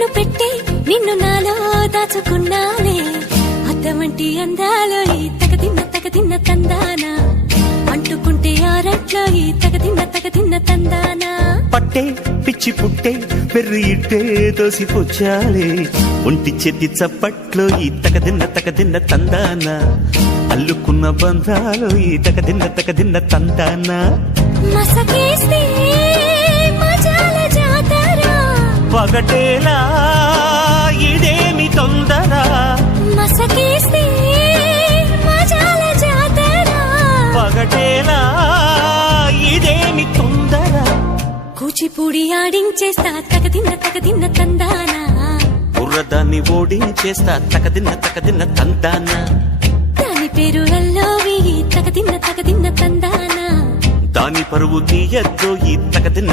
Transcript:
కన్ను పెట్టే నిన్ను నాలో దాచుకున్నానే అద్దమంటి అందాలో ఈ తగదిన్న తందానా అంటుకుంటే ఆరట్లో ఈ తగదిన్న తందానా పట్టే పిచ్చి పుట్టే పెర్రి ఇట్టే దోసిపుచ్చాలే ఒంటి చెట్టి చప్పట్లో ఈ తగదిన్న తందానా అల్లుకున్న బంధాలు ఈ తగదిన్న తందానా మసకేస్తే మజాల జాతర పగటేలా ఇదేమి తొందర మసకేస్తే మజాల జాతర పగటేలా ఇదేమి తొందర కూచిపూడి ఆడించేస్తా తగదిన్న తందానా బుర్రదాన్ని ఓడించేస్తా తగదిన్న తందానా దాని పేరు అల్లోవి తగదిన్న తందానా దాని పరువు తీయద్దు ఈ తగదిన్న